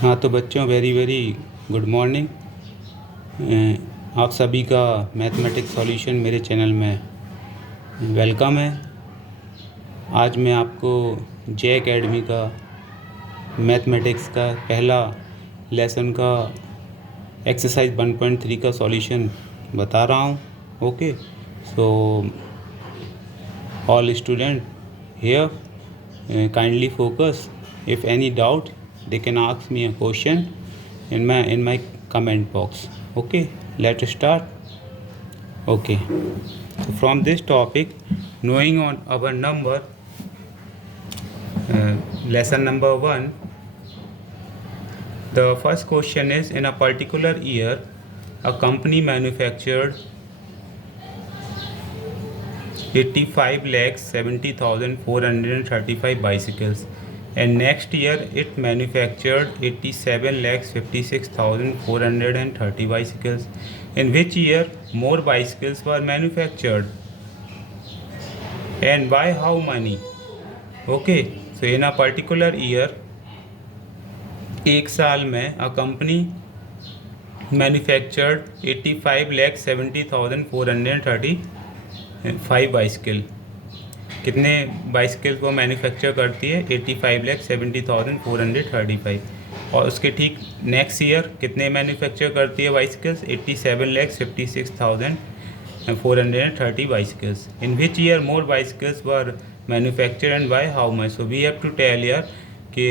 हाँ तो बच्चों, वेरी वेरी गुड मॉर्निंग। आप सभी का मैथमेटिक्स सॉल्यूशन मेरे चैनल में वेलकम है। आज मैं आपको जे एकेडमी का मैथमेटिक्स का पहला लेसन का एक्सरसाइज 1.3 का सॉल्यूशन बता रहा हूँ। Okay, so all student here kindly focus. If any doubt they can ask me a question in my comment box. Okay, let's start. Okay, so from this topic, knowing on our number, lesson number 1, the first question is, in a particular year a company manufactured 85,70,435 bicycles, and next year it manufactured 87,56,430 bicycles. In which year more bicycles were manufactured and by how many? Okay, so in a particular year, एक साल में a company manufactured 85,70,435 bicycle. कितने bicycle वो manufacture करती है? 85,70,435। और उसके ठीक नेक्स्ट ईयर कितने मैन्युफैक्चर करती है bicycles? 87,56,430 bicycles. In which year more bicycles were manufacture and by how much? So we have to tell year कि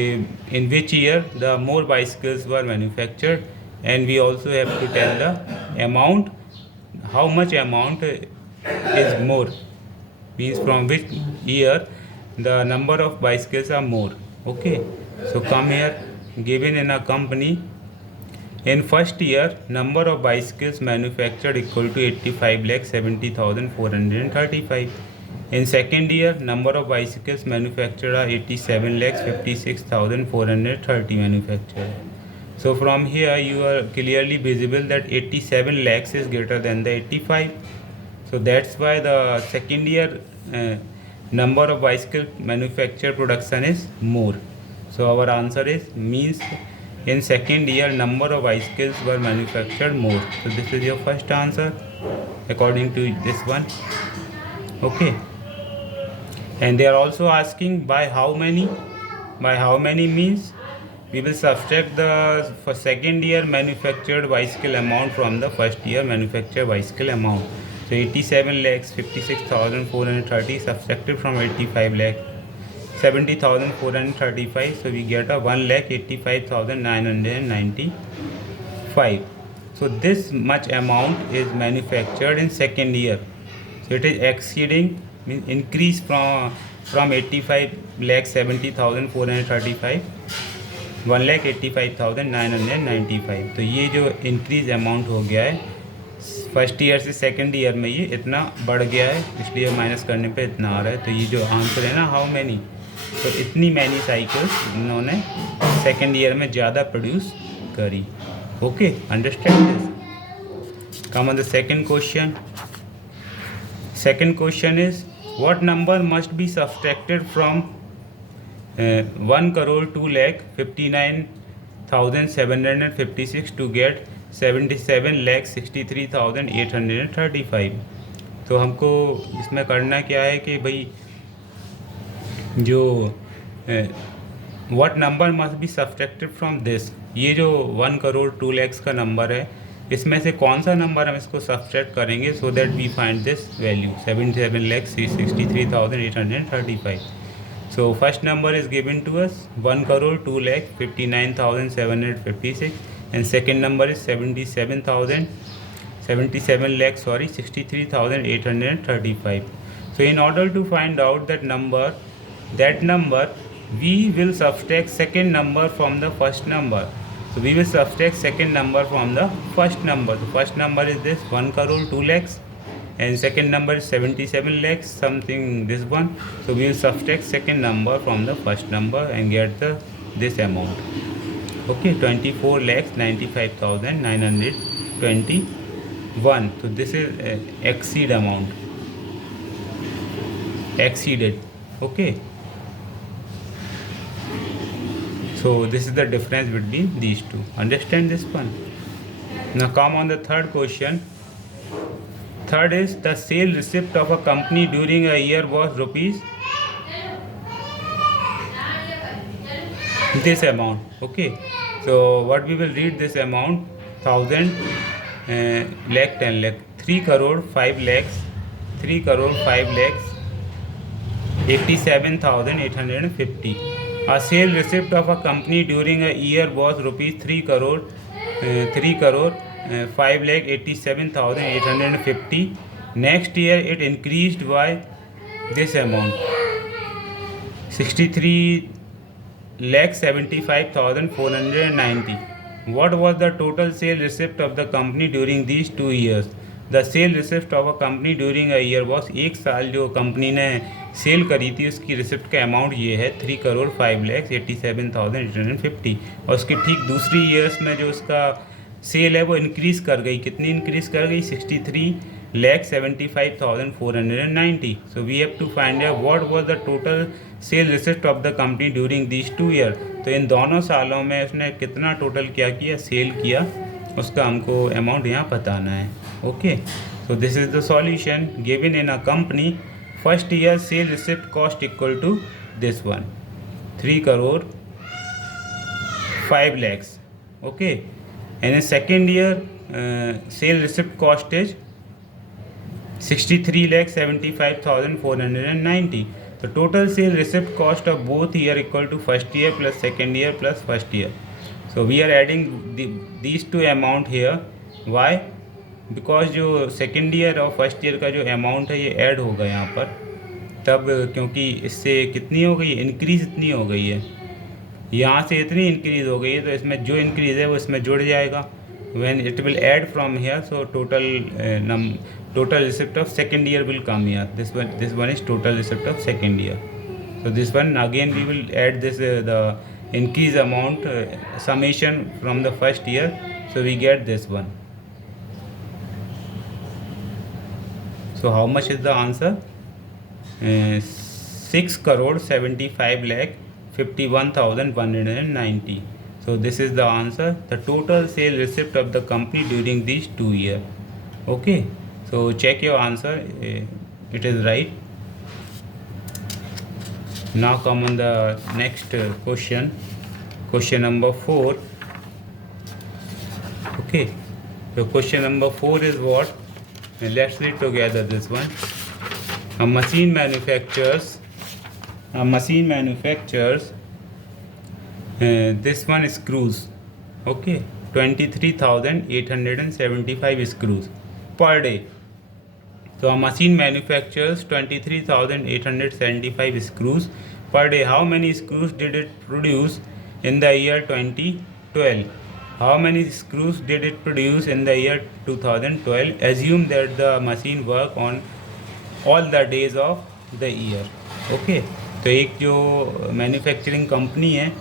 in which year the more bicycles were manufactured, and we also have to tell the amount, how much amount is more, means from which year the number of bicycles are more. Okay, so come here, given in a company, in first year number of bicycles manufactured equal to 85,70,435. in second year number of bicycles manufactured are 87,56,430 manufactured. So from here you are clearly visible that 87 lakhs is greater than the 85. So that's why the second year number of bicycle manufacture production is more. So our answer is means in second year number of bicycles were manufactured more. So this is your first answer according to this one. Okay, and they are also asking by how many. By how many means we will subtract the second year manufactured bicycle amount from the first year manufactured bicycle amount. So 87 lakhs 56,430 subtracted from 85 lakh 70,435. So we get a 1,85,995. So this much amount is manufactured in second year. So it is exceeding, means increase from 85 lakh 70,435 1,85,995. तो ये जो increase amount हो गया है first year से second year में, ये इतना बढ़ गया है, इसलिए माइनस करने पे इतना आ रहा है। तो ये जो आंसर है ना, हाउ मैनी, तो इतनी मैनी साइकिल्स इन्होंने सेकंड ईयर में ज़्यादा प्रोड्यूस करी। Okay, understand this. Come on the second question. Second question is, what number must be subtracted from 1,02,59,756 to get 77,63,835। तो हमको इसमें करना क्या है कि भाई जो what number must be subtracted from this, ये जो 1,02,00,000 का नंबर है, इसमें से कौन सा नंबर हम इसको सब्सट्रैक्ट करेंगे so that we find this value 77,63,835। So first number is given to us 1,02,59,756 and second number is 63,835. So in order to find out that number we will subtract second number from the first number. So we will subtract second number from the first number. The first number is this 1,02,00,000 and second number is 77 lakhs something, this one. So we will subtract second number from the first number and get this amount. Okay, 24,95,921. So this is exceed amount, exceeded. Okay, So this is the difference between these two. Understand this one? Now come on the third question. Third is the sale receipt of a company during a year was rupees this amount. Okay, so what we will read this amount: 1000 lakh, 10 lakh, 3 crore 5 lakhs, 3 crore 5 lakhs, 87,850. A sale receipt of a company during a year was rupees 3 crore 5 lakh 87,850. Next year it increased by this amount, 63 lakh 75,490. What was the total sale receipt of the company during these 2 years? The sale receipt of a company during a year was, एक साल जो company ने cell करी थी उसकी receipt का amount ये है 3 करोड़ 5 लाख 87,850। और उसके ठीक दूसरी ईयर्स में जो उसका सेल है वो इंक्रीज़ कर गई, कितनी इंक्रीज़ कर गई? 63 lakh 75,490. So we have to find out what was the total sale receipt of the company during these 2 years. तो इन दोनों सालों में उसने कितना टोटल क्या किया, सेल किया, उसका हमको अमाउंट यहाँ बताना है। Okay, so this is the solution given in a company. First year sale receipt cost equal to this one, 3 crore 5 lakhs. Okay, and in second year sale receipt cost is 63 lakh 75,490. The total sale receipt cost of both year equal to first year plus second year plus first year. So we are adding these two amount here. Why? Because जो second year और first year का जो amount है ये add होगा यहाँ पर, तब क्योंकि इससे कितनी हो गई, इंक्रीज़ इतनी हो गई है, यहाँ से इतनी इंक्रीज़ हो गई है, तो इसमें जो इंक्रीज़ है वो इसमें जुड़ जाएगा। When it will add from here, so total receipt of second year will come here. This one is total receipt of second year. So this one again we will add this the increase amount summation from the first year. So we get this one. So how much is the answer? 6 crore 75 lakh 51,190. So this is the answer, the total sale receipt of the company during these 2 years. Okay, so check your answer, it is right. Now come on the next question, question number 4. Okay, so question number 4 is what? Let's read together this one. A machine manufactures this one screws, okay, 23,875 screws per day. So a machine manufactures 23,875 screws per day. How many screws did it produce in the year 2012? How many screws did it produce in the year 2012? Assume that the machine work on all the days of the year. Okay, तो एक जो manufacturing company है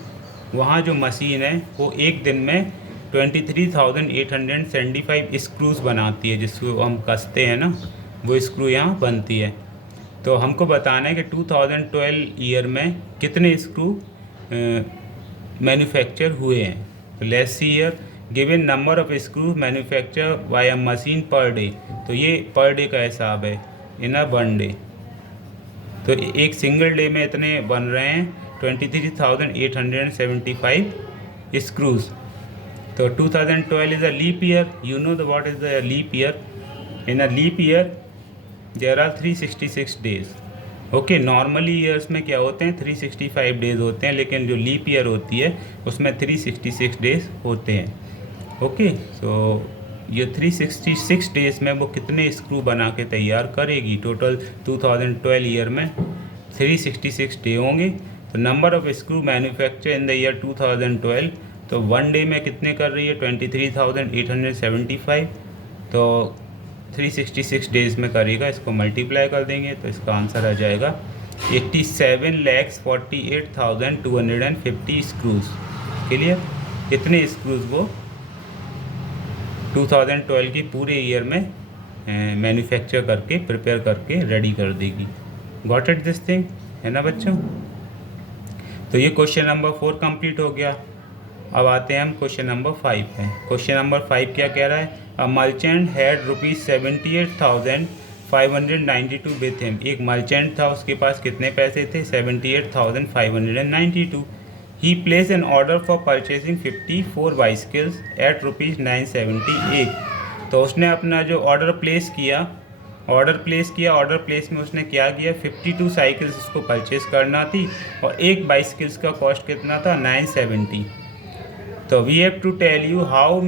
वहाँ जो machine है वो एक दिन में 23,875 स्क्रूज़ बनाती है, जिसको हम कसते हैं ना, वो स्क्रू यहाँ बनती है। तो हमको बताना है कि 2012 ईयर में कितने स्क्रू मैन्युफैक्चर हुए हैं। तो let's see here, given number of screw manufacture by a machine per day. तो ये पर डे का हिसाब है, इन अ वन डे। तो एक सिंगल डे में इतने बन रहे हैं 23,875 screws. So 2012 is a leap year. You know what is the leap year? In a leap year there are 366 days. Okay, normally years में क्या होते हैं 365 days होते हैं, लेकिन जो leap year होती है उसमें 366 days होते हैं. Okay, so ये 366 days में वो कितने स्क्रू बना के तैयार करेगी? टोटल 2012 ईयर में 366 डे होंगे। तो number of screw manufacture in the year 2012, तो वन डे में कितने कर रही है? 23,875। तो 366 डेज में करेगा, इसको मल्टीप्लाई कर देंगे तो इसका आंसर आ जाएगा 87,48,250 स्क्रूज़। क्लियर? इतने स्क्रूज़ वो 2012 की पूरे ईयर में मैन्युफैक्चर करके प्रिपेयर करके रेडी कर देगी। गॉट इट दिस थिंग, है ना बच्चों? तो ये क्वेश्चन नंबर 4 कंप्लीट हो गया। अब आते हैं हम क्वेश्चन नंबर 5 पे। क्वेश्चन नंबर 5 क्या कह रहा है? A merchant had ₹78,592 with him. एक मर्चेंट था, उसके पास कितने पैसे थे? 78,592। He place an order for purchasing 54 bicycles at ₹978। तो उसने अपना जो ऑर्डर प्लेस में उसने क्या किया? 52 साइकिल्स उसको परचेस करना थी और एक बाइसिकल्स का कॉस्ट कितना था? 970। तो we have to tell you how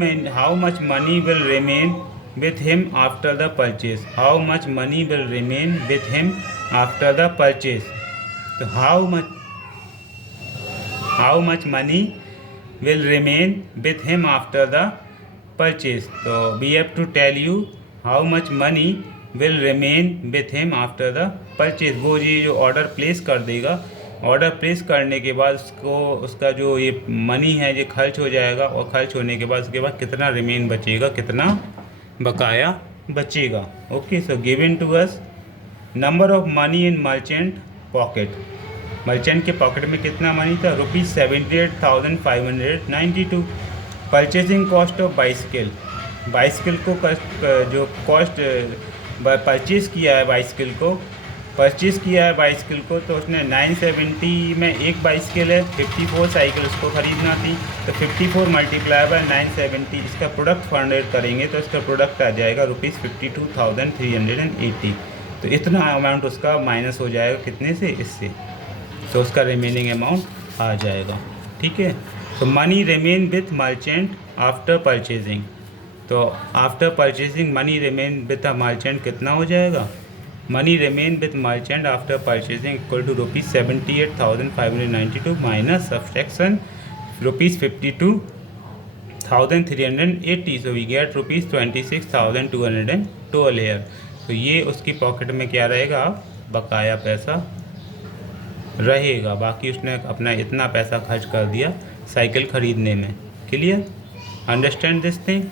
much money will remain with him after the purchase. How much money will remain with him after the purchase. तो how much money will remain with him after the purchase. तो we have to tell you how much money will remain with him after the purchase. वो ये जो order place कर देगा, order place करने के बाद उसका जो ये मनी है ये खर्च हो जाएगा, और खर्च होने के बाद उसके बाद कितना रिमेन बचेगा, कितना बकाया बचेगा। Okay, so given to us number of money in merchant pocket. Merchant के पॉकेट में कितना मनी था? ₹78,592। परचेसिंग कॉस्ट ऑफ बाइसिकल को जो कॉस्ट परचेज़ किया है बाइसिकल को, तो उसने 970 में एक बाइसिकल है, 54 साइकिल उसको ख़रीदना थी। तो 54 मल्टीप्लाई बाय 970, इसका प्रोडक्ट फाइंड करेंगे तो इसका प्रोडक्ट आ जाएगा ₹52,380। तो इतना अमाउंट उसका माइनस हो जाएगा कितने से? इससे। तो उसका रिमेनिंग अमाउंट आ जाएगा। ठीक है। तो money remain with merchant after purchasing. तो after purchasing money remain with a merchant कितना हो जाएगा? Money remain with merchant after purchasing equal to ₹78,592 minus subtraction ₹52,380। So we get ₹26,212 here. तो ये उसकी पॉकेट में क्या रहेगा? बकाया पैसा रहेगा। बाकी उसने अपना इतना पैसा खर्च कर दिया साइकिल ख़रीदने में। Clear? Understand this thing?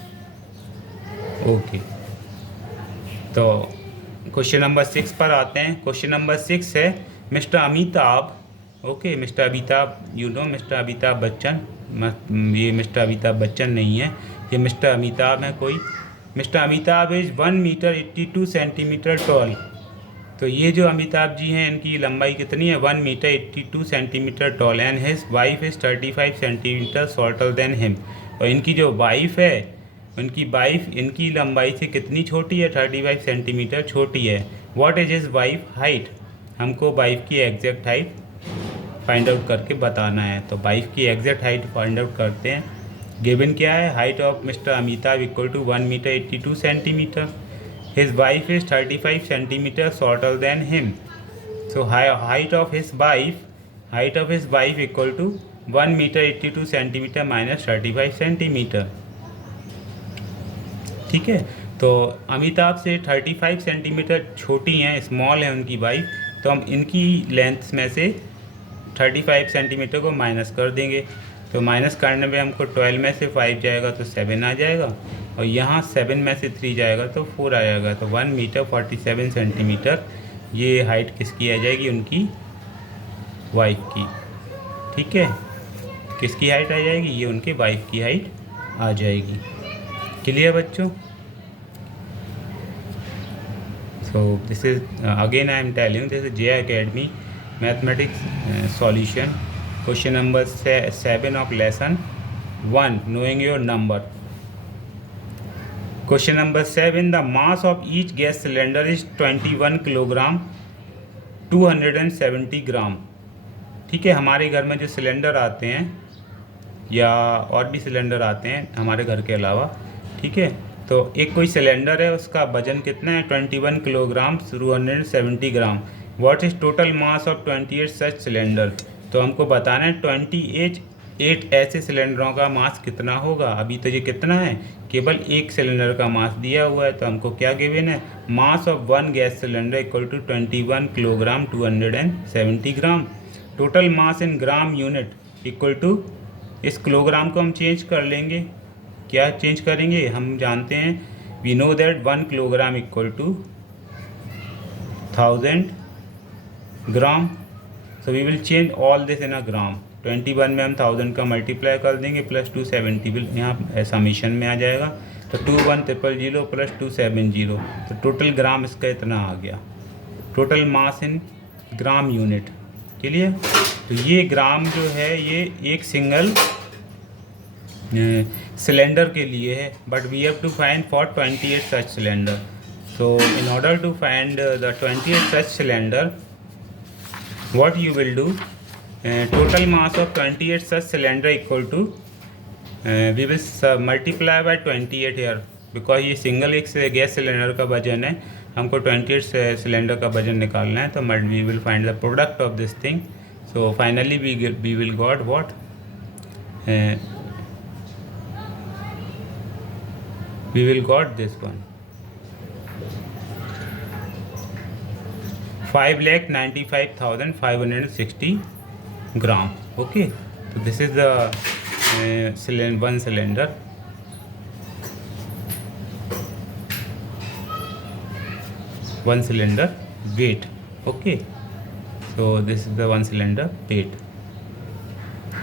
Okay. तो क्वेश्चन नंबर 6 पर आते हैं। क्वेश्चन नंबर 6 है mister Amitabh. Okay, mister Amitabh, you know mister Amitabh Bachchan. ये मिस्टर अमिताभ बच्चन नहीं है, ये मिस्टर अमिताभ है कोई। Mister Amitabh is 1 metre 82 centimetre tall. तो ये जो अमिताभ जी हैं इनकी लंबाई कितनी है? 1 metre 82 centimetre tall. And his wife is 35 centimetre shorter than him. और इनकी जो वाइफ है, इनकी लंबाई से कितनी छोटी है? 35 सेंटीमीटर छोटी है। What is his wife height? हमको वाइफ की एग्जैक्ट हाइट फाइंड आउट करके बताना है। तो वाइफ की एग्जैक्ट हाइट फाइंड आउट करते हैं। गिवन क्या है? Height of mister Amitabh equal to 1 metre 82 centimetre. His wife is 35 centimetre shorter than him. So height of his wife equal to 1 metre 82 centimetre minus 35 centimetre. ठीक है। तो अमिताभ से 35 centimetre छोटी हैं, स्मॉल है उनकी वाइफ। तो हम इनकी लेंथ में से 35 सेंटीमीटर को माइनस कर देंगे। तो माइनस करने में हमको 12 में से 5 जाएगा तो 7 आ जाएगा, और यहाँ 7 में से 3 जाएगा तो 4 आ जाएगा। तो 1 मीटर 47 सेंटीमीटर ये हाइट किसकी आ जाएगी? उनकी वाइफ की। ठीक है। किसकी हाइट आ जाएगी? ये उनके वाइफ की हाइट आ जाएगी। क्लियर बच्चों? सो this is again I am telling, this is J academy mathematics solution. Question number 7 of lesson 1, knowing your number. Question number 7, the mass of each gas cylinder is 21 kilogram 270 ग्राम। ठीक है। हमारे घर में जो cylinder आते हैं या और भी सिलेंडर आते हैं हमारे घर के अलावा, ठीक है, तो एक कोई सिलेंडर है, उसका वजन कितना है? 21 kilogram 270 gram. What is total mass of 28 such cylinder? तो हमको बताना है 28 ऐसे सिलेंडरों का मास कितना होगा। अभी तो ये कितना है? केवल एक सिलेंडर का मास दिया हुआ है। तो हमको क्या गिवन है? Mass of 1 gas cylinder equal to 21 kilogram 270 gram. Total mass in gram unit equal to, इस किलोग्राम को हम चेंज कर लेंगे। क्या चेंज करेंगे? हम जानते हैं, we know that 1 kilogram equal to 1000 gram. So we will change all this in a gram. 21 में हम 1000 का मल्टीप्लाई कर देंगे प्लस 270 विल यहाँ समीशन में आ जाएगा। तो 21,000 प्लस 270, तो टोटल ग्राम इसका इतना आ गया, total mass in gram unit. Clear? तो ये ग्राम जो है ये एक सिंगल सिलेंडर के लिए है, but we have to find for 28 such cylinder. So in order to find the 28 such cylinder, what you will do, total mass of 28 such cylinder equal to we will multiply by 28 here, because ये single एक से gas cylinder का वजन है, हमको 28 cylinder का वजन निकालना है। तो we will find the product of this thing. So finally we will got what, we will got this one 5,95,560 gram. Okay, तो this is the one cylinder. One cylinder weight. Okay, तो this is the one cylinder weight.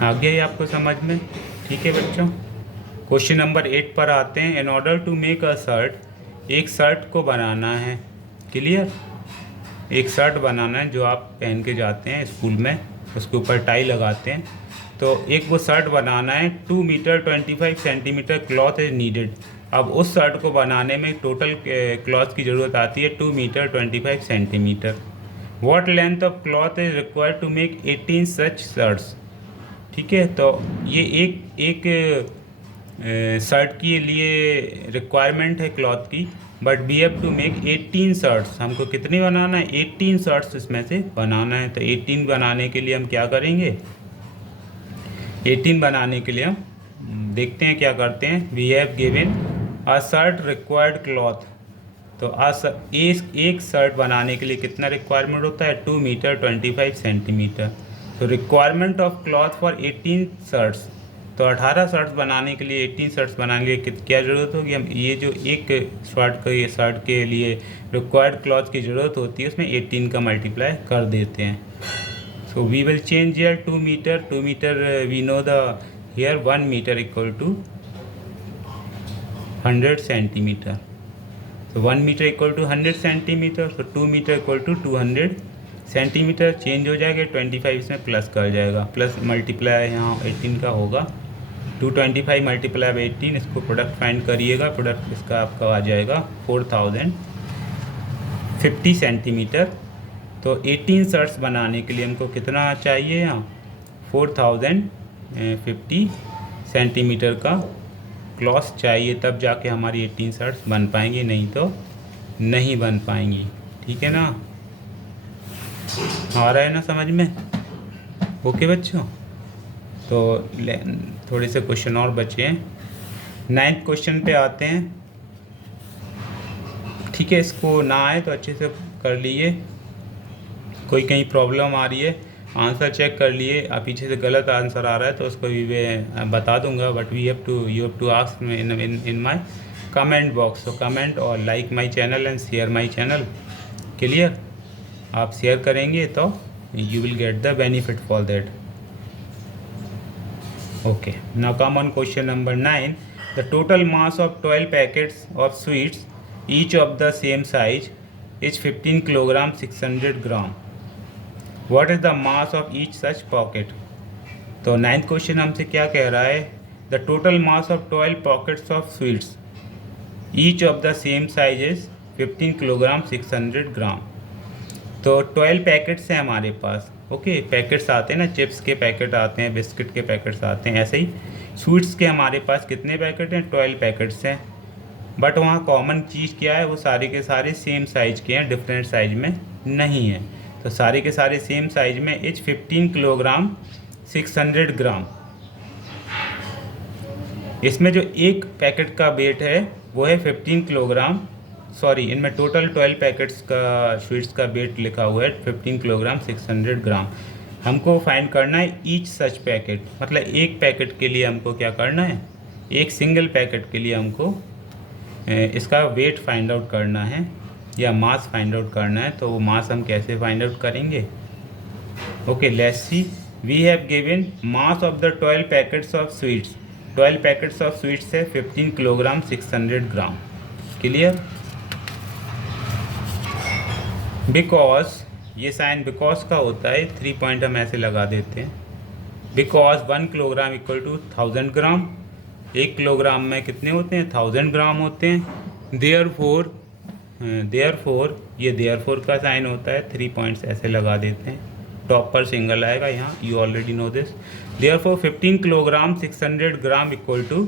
आ गया ये आपको समझ में? ठीक है बच्चों, क्वेश्चन नंबर 8 पर आते हैं। In order to make a shirt, एक शर्ट को बनाना है। क्लियर? एक शर्ट बनाना है जो आप पहन के जाते हैं स्कूल में, उसके ऊपर टाई लगाते हैं। तो एक वो शर्ट बनाना है। 2 metre 25 centimetre cloth is needed. अब उस शर्ट को बनाने में टोटल क्लॉथ की ज़रूरत आती है 2 metre 25 centimetre. What length of cloth is required to make 18 such shirts. ठीक है, तो ये एक शर्ट के लिए रिक्वायरमेंट है क्लॉथ की, but we have to make 18 shirts. हमको कितनी बनाना है? 18 शर्ट्स इसमें से बनाना है। तो 18 बनाने के लिए हम क्या करेंगे? 18 बनाने के लिए हम देखते हैं क्या करते हैं। We have given a shirt required cloth. तो एक शर्ट बनाने के लिए कितना रिक्वायरमेंट होता है? 2 मीटर 25 सेंटीमीटर। तो requirement of cloth for 18 shirts, तो 18 शर्ट्स बनाने के लिए 18 शर्ट्स बनाने के लिए क्या ज़रूरत होगी? हम ये जो एक शर्ट के लिए रिक्वायर्ड क्लॉथ की ज़रूरत होती है उसमें 18 का मल्टीप्लाई कर देते हैं। So we will change here 2 metre we know the here 1 metre equal to 100 centimetre. तो 1 मीटर इक्वल टू 100 सेंटीमीटर। तो 2 metre equal to 200 centimetre. Change हो जाएगा, 25 इसमें प्लस कर जाएगा, प्लस मल्टीप्लाई यहाँ 18 का होगा। 225 मल्टीप्लाई बाई 18, इसको प्रोडक्ट फाइंड करिएगा। प्रोडक्ट इसका आपका आ जाएगा 4050 सेंटीमीटर। तो 18 शर्ट्स बनाने के लिए हमको कितना चाहिए? यहाँ 4050 सेंटीमीटर का क्लॉथ चाहिए, तब जाके हमारी 18 शर्ट्स बन पाएंगी, नहीं तो नहीं बन पाएंगी। ठीक है ना? आ रहा है ना समझ में? ओके बच्चों, तो थोड़े से क्वेश्चन और बचे हैं। 9th क्वेश्चन पे आते हैं। ठीक है, इसको ना आए तो अच्छे से कर लिए। कोई कहीं प्रॉब्लम आ रही है, आंसर चेक कर लिए। अब पीछे से गलत आंसर आ रहा है तो उसको भी मैं बता दूंगा, but you have to ask in my comment box. So comment और like my channel and share my channel. Clear? आप शेयर करेंगे तो you will get the benefit for that. Okay, now come on question number 9। The total mass of 12 packets of sweets each of the same size is 15 kilogram 600 gram. What is the mass of each such pocket. तो 9th question हमसे क्या कह रहा है? The total mass of 12 pockets of sweets each of the same size is 15 kilogram 600 ग्राम। तो 12 packets हैं हमारे पास। Okay, packets आते हैं ना, चिप्स के पैकेट आते हैं, बिस्किट के पैकेट्स आते हैं, ऐसे ही स्वीट्स के हमारे पास कितने पैकेट हैं? 12 पैकेट्स हैं। बट वहाँ कॉमन चीज़ क्या है? वो सारे के सारे सेम साइज़ के हैं, डिफरेंट साइज में नहीं है। तो सारे के सारे सेम साइज में इच 15 किलोग्राम 600 ग्राम। इसमें जो एक पैकेट का वेट है वो है 15 किलोग्राम, सॉरी, इनमें टोटल 12 पैकेट्स का स्वीट्स का वेट लिखा हुआ है 15 किलोग्राम 600 ग्राम। हमको फाइंड करना है ईच सच पैकेट, मतलब एक पैकेट के लिए हमको क्या करना है? एक सिंगल पैकेट के लिए हमको इसका वेट फाइंड आउट करना है या मास फाइंड आउट करना है। तो वो मास हम कैसे फाइंड आउट करेंगे? Okay, let's see. We have given mass of the 12 packets of sweets. 12 packets of sweets है 15 किलोग्राम 600 ग्राम. Clear? Because ये साइन बिकॉज का होता है, 3 पॉइंट हम ऐसे लगा देते हैं. Because 1 kilogram equal to 1000 gram. 1 kilogram में कितने होते हैं? 1000 ग्राम होते हैं. देयरफॉर ये देयरफॉर का साइन होता है, 3 पॉइंट्स ऐसे लगा देते हैं. टॉप पर सिंगल आएगा यहाँ, you already know this. Therefore 15 kilogram 600 gram equal to,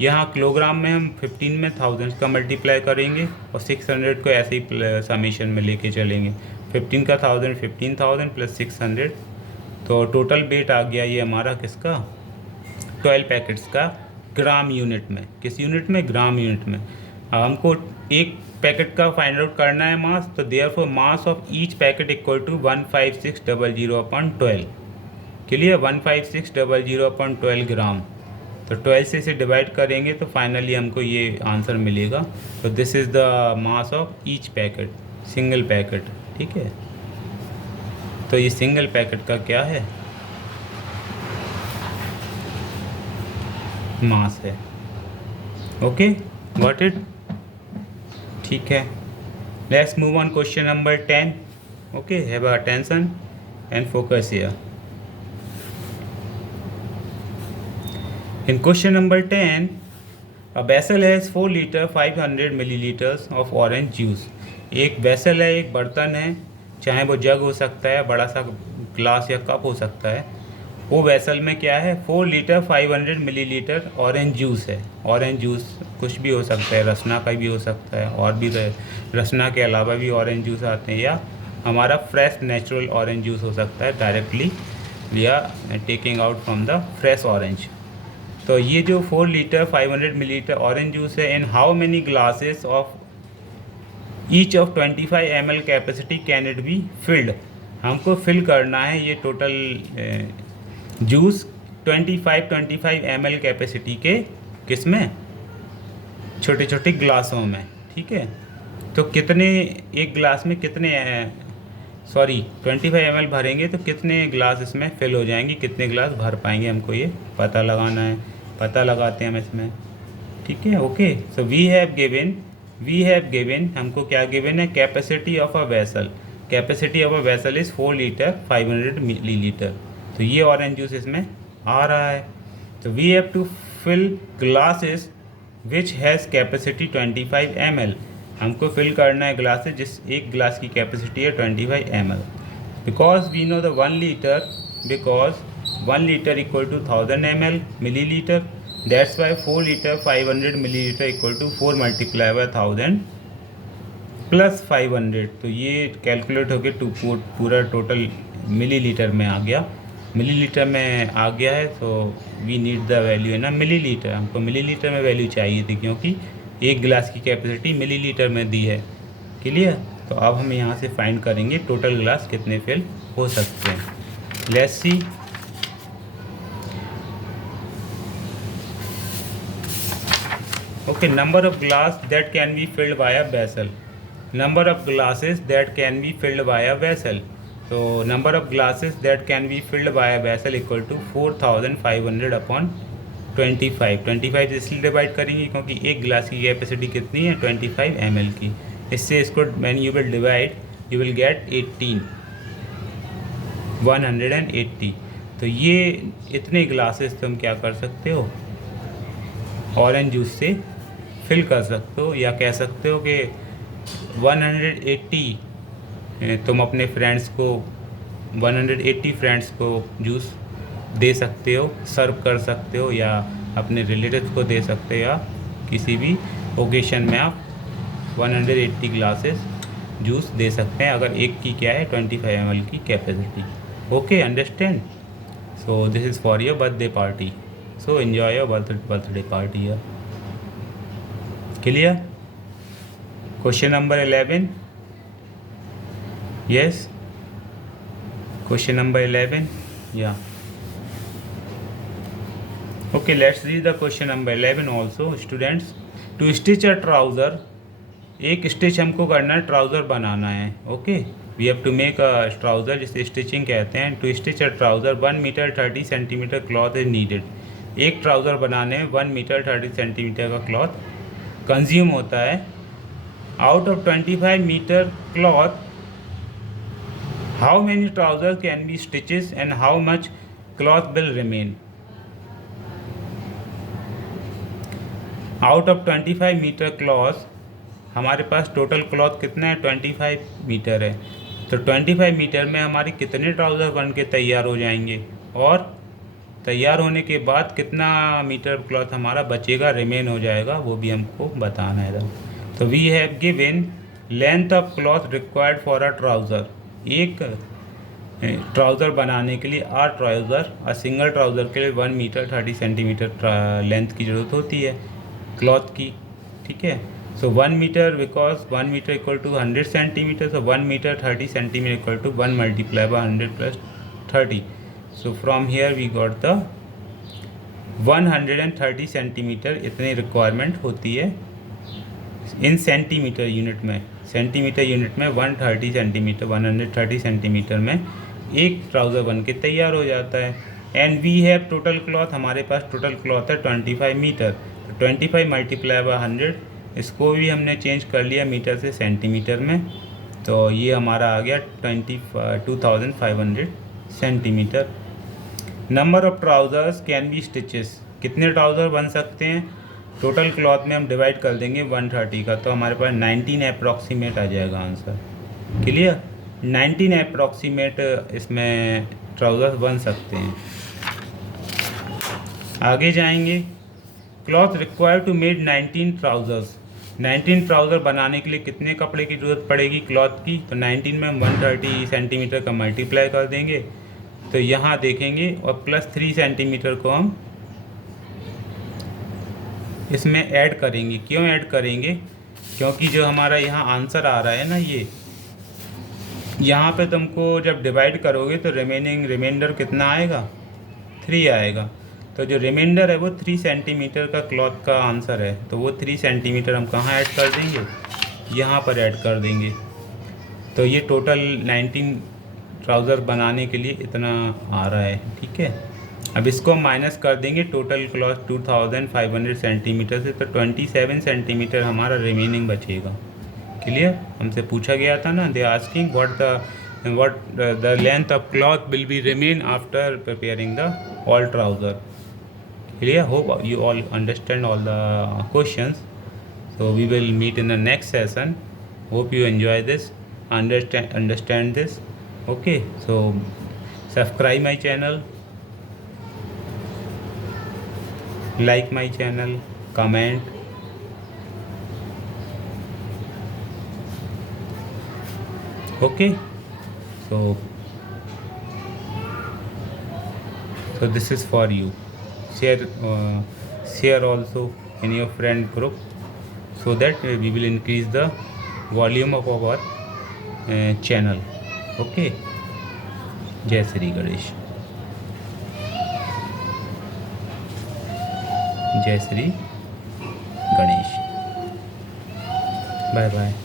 यहाँ किलोग्राम में हम 15 में 1000 का मल्टीप्लाई करेंगे और 600 को ऐसे ही समीशन में लेके चलेंगे. 15 का 1000 15,000 प्लस 600, तो टोटल वेट आ गया ये हमारा किसका? 12 पैकेट्स का ग्राम यूनिट में. किस यूनिट में? ग्राम यूनिट में. हमको एक पैकेट का फाइंड आउट करना है मास, तो therefore mass of each packet equal to 15600/12. Clear? 15600/12 gram. तो 12 से इसे डिवाइड करेंगे तो फाइनली हमको ये आंसर मिलेगा. तो this is the mass of each packet, single packet. ठीक है, तो ये सिंगल पैकेट का क्या है? मास है. Okay, got it? ठीक है, let's move on question number 10. Okay, have attention and focus here. In question number 10, a vessel has 4 liter 500 milliliters of orange juice. एक वेसल है, एक बर्तन है, चाहे वो जग हो सकता है, बड़ा सा ग्लास या कप हो सकता है. वो वेसल में क्या है? 4 लीटर 500 मिलीलीटर ऑरेंज जूस है. ऑरेंज जूस कुछ भी हो सकता है, रसना का भी हो सकता है, और भी रसना के अलावा भी ऑरेंज जूस आते हैं, या हमारा फ्रेश नेचुरल ऑरेंज जूस हो सकता है, directly we are taking out from the fresh orange. तो ये जो 4 लीटर 500 मिलीलीटर ऑरेंज जूस है, in how many glasses of each of 25 ml capacity can it be filled. हमको फिल करना है ये टोटल जूस 25 ml कैपेसिटी के किस में? छोटे छोटे ग्लासों में. ठीक है, तो कितने, एक ग्लास में कितने 25 ml भरेंगे तो कितने ग्लास इसमें फिल हो जाएंगे, कितने ग्लास भर पाएंगे, हमको ये पता लगाना है. पता लगाते हैं हम इसमें. ठीक है, okay. So we have given हमको क्या गिवन है? Capacity of a vessel. Capacity of a vessel is 4 litre 500 millilitre. तो ये ऑरेंज जूस इसमें आ रहा है. तो we have to fill glasses which has capacity 25 ml. हमको फिल करना है ग्लासेस जिस एक ग्लास की कैपेसिटी है 25 ml. Because we know the 1 litre equal to 1000 ml millilitre. That's why 4 litre 500 millilitre equal to 4 multiply by 1000 plus 500. तो ये calculate होकर पूरा टोटल मिलीलीटर में आ गया. मिलीलीटर में आ गया है, तो वी नीड द वैल्यू है ना मिलीलीटर. हमको मिलीलीटर में वैल्यू चाहिए थी, क्योंकि एक गिलास की कैपेसिटी मिलीलीटर में दी है. क्लियर? तो अब हम यहाँ से फाइंड करेंगे टोटल ग्लास कितने फिल हो सकते हैं. Let's see. Okay, number of glass that can be filled by a vessel. Number of glasses that can be filled by a vessel. तो number of glasses that can be filled by a vessel equal to 4500/25. 25 इसलिए divide करेंगे क्योंकि एक गिलास की capacity कितनी है? 25 ml की. इससे इसको when you will divide you will gate 180. तो ये इतने ग्लासेस तुम क्या कर सकते हो? ऑरेंज जूस से फिल कर सकते हो, या कह सकते हो कि 180 तुम अपने फ्रेंड्स को 180 फ्रेंड्स को जूस दे सकते हो, सर्व कर सकते हो, या अपने रिलेटिव्स को दे सकते हो, या किसी भी ओकेशन में आप 180 ग्लासेस जूस दे सकते हैं, अगर एक की क्या है 25 ml की capacity. Okay, understand? So this is for your birthday party. So enjoy your birthday party. Clear? Question number 11. Yes, question number 11. Yeah. Okay, let's read the question number 11 also, students. To stitch a trouser, एक stitch हमको करना है, trouser बनाना है. Okay, we have to make a trouser, जिसे stitching कहते हैं। To stitch a trouser 1 metre 30 centimetre cloth is needed. एक ट्राउज़र बनाने में 1 मीटर 30 सेंटीमीटर का क्लॉथ कंज्यूम होता है। Out of 25 metre cloth how many trouser can be stitches and how much cloth will remain. Out of 25 metre cloth, हमारे पास total cloth कितना है, 25 मीटर है। तो 25 मीटर में हमारे कितने ट्राउज़र बन के तैयार हो जाएंगे, और तैयार होने के बाद कितना मीटर क्लॉथ हमारा बचेगा, रिमेन हो जाएगा, वो भी हमको बताना है। तो we have given length of cloth required for a trouser. एक ट्राउज़र बनाने के लिए अ सिंगल ट्राउज़र के लिए 1 मीटर 30 सेंटीमीटर लेंथ की ज़रूरत होती है क्लॉथ की, ठीक है। सो 1 metre, because 1 metre equal to 100 centimetre, so 1 metre 30 centimetre equal to 1 multiply by 100 plus 30। So from here we got the 130 centimetre इतनी रिक्वायरमेंट होती है इन सेंटीमीटर यूनिट में। सेंटीमीटर यूनिट में 130 सेंटीमीटर 130 सेंटीमीटर में एक ट्राउज़र बन के तैयार हो जाता है। And we have total cloth, हमारे पास टोटल क्लॉथ है 25 मीटर। तो 25 मल्टीप्लाई बाय 100, इसको भी हमने चेंज कर लिया मीटर से सेंटीमीटर में, तो ये हमारा आ गया 2500 centimetre. Number of trousers can be stitches, कितने ट्राउज़र बन सकते हैं, टोटल क्लॉथ में हम डिवाइड कर देंगे 130 का, तो हमारे पास 19 अप्रॉक्सीमेट आ जाएगा आंसर। क्लियर, 19 अप्रॉक्सीमेट इसमें ट्राउज़र्स बन सकते हैं। आगे जाएंगे। Cloth require to made 19 trousers. 19 trouser बनाने के लिए कितने कपड़े की ज़रूरत पड़ेगी क्लॉथ की, तो 19 में हम 130 सेंटीमीटर का मल्टीप्लाई कर देंगे, तो यहाँ देखेंगे, और प्लस 3 सेंटीमीटर को हम इसमें ऐड करेंगे। क्यों ऐड करेंगे, क्योंकि जो हमारा यहाँ आंसर आ रहा है ना, ये यहाँ पे तुमको जब डिवाइड करोगे तो रिमाइंडर कितना आएगा, 3 आएगा। तो जो रिमाइंडर है वो 3 सेंटीमीटर का क्लॉथ का आंसर है, तो वो 3 सेंटीमीटर हम कहाँ ऐड कर देंगे, यहाँ पर ऐड कर देंगे। तो ये टोटल 19 ट्राउज़र बनाने के लिए इतना आ रहा है, ठीक है। अब इसको हम माइनस कर देंगे टोटल क्लॉथ 2500 सेंटीमीटर से, तो 27 सेंटीमीटर हमारा रिमेनिंग बचेगा। क्लियर, हमसे पूछा गया था ना, they asking what the length of cloth will be remain after preparing the all trouser. Clear, hope you all understand all the questions. So we will meet in the next session. Hope you enjoy this, understand this. Okay, so subscribe my channel, like my channel, comment. Okay, so this is for you. Share also in your friend group, so that we will increase the volume of our channel. Okay, Jai Shri Ganesh. Jai Shri Ganesh. Bye bye.